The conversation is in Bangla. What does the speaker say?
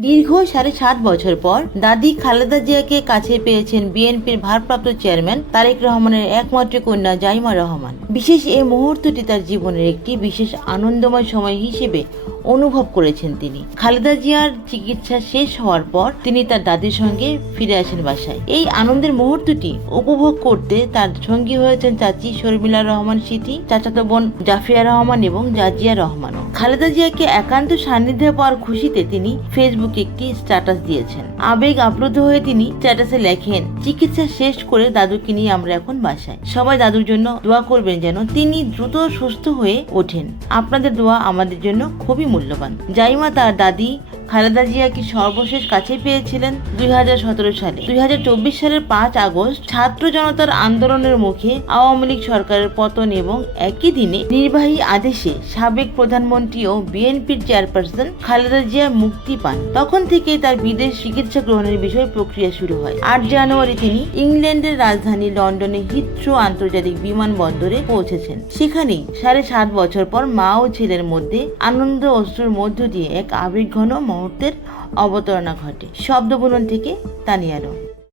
দীর্ঘ সাড়ে সাত বছর পর দাদি খালেদা জিয়াকে কাছে পেয়েছেন বিএনপির ভারপ্রাপ্ত চেয়ারম্যান তারেক রহমানের একমাত্র কন্যা জাইমা রহমান। বিশেষ এই মুহূর্তটি তার জীবনের একটি বিশেষ আনন্দময় সময় হিসেবে অনুভব করেছেন তিনি। খালেদা জিয়ার চিকিৎসা শেষ হওয়ার পর তিনি তার দাদির সঙ্গে ফিরে আসেন বাসায়। এই আনন্দের মুহূর্তটি উপভোগ করতে তার সঙ্গী হয়েছেন চাচি শর্মিলা রহমান সিথি চাচাতো বোন জাফিয়া রহমান এবং জাজিয়া রহমানও। খালেদা জিয়াকে একান্ত সান্নিধ্যে পাওয়ার খুশিতে তিনি ফেসবুকে একটি স্ট্যাটাস দিয়েছেন। আবেগ আপ্লুত হয়ে তিনি স্ট্যাটাসে লেখেন, চিকিৎসা শেষ করে দাদুকে নিয়ে আমরা এখন বাসায়। সবাই দাদুর জন্য দোয়া করবেন যেন তিনি দ্রুত সুস্থ হয়ে ওঠেন। আপনাদের দোয়া আমাদের জন্য খুবই মূল্যবান। জাইমা তার দাদি খালেদা জিয়াকে সর্বশেষ কাছে পেয়েছিলেন? দুই হাজার সতেরো সালে। দুই হাজার চব্বিশ সালের পাঁচ আগস্ট ছাত্র জনতার আন্দোলনের মুখে আওয়ামী লীগ সরকারের পতন এবং একই দিনে নির্বাহী আদেশে সাবেক প্রধানমন্ত্রী ও বিএনপির চেয়ারপারসন খালেদা জিয়া মুক্তি পান। তখন থেকে তার বিদেশ চিকিৎসা গ্রহণের বিষয়ে প্রক্রিয়া শুরু হয়। আট জানুয়ারি তিনি ইংল্যান্ডের রাজধানী লন্ডনে হিথ্রো আন্তর্জাতিক বিমানবন্দরে পৌঁছেছেন। সেখানেই সাড়ে সাত বছর পর মা ও ছেলের মধ্যে আনন্দ অশ্রুর মধ্য দিয়ে এক আবেগঘন মুহূর্তের অবতারণা ঘটে। শব্দ বলুন থেকে তানিয়ারো।